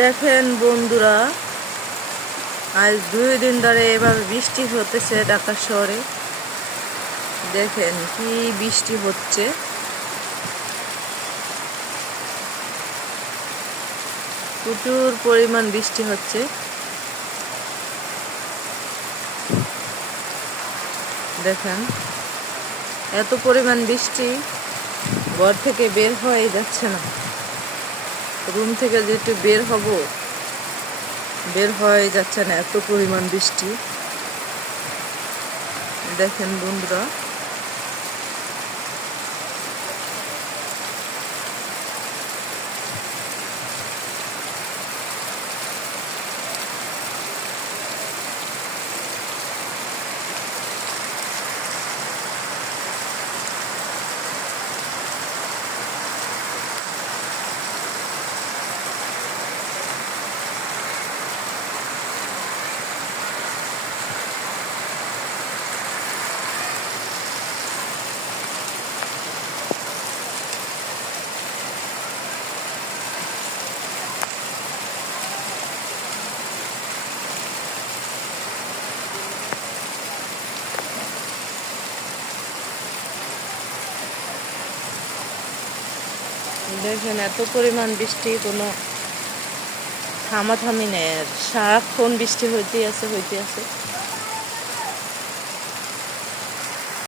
দেখেন বন্ধুরা, আজ 2 দিন ধরে এভাবে বৃষ্টি হতেছে ঢাকা শহরে। দেখেন কি বৃষ্টি হচ্ছে, প্রচুর পরিমাণ বৃষ্টি হচ্ছে। দেখেন এত পরিমাণ বৃষ্টি, ঘর থেকে বের হয়ে যাচ্ছে না। রুম থেকে যেটু বের হব, বের হয়ে যাচ্ছে না, এত পরিমাণ বৃষ্টি। দেখেন বন্ধুরা, দেখেন এত পরিমাণ বৃষ্টি, কোনো থামাথামি নেই, আর সারাক্ষণ বৃষ্টি হইতেই আছে।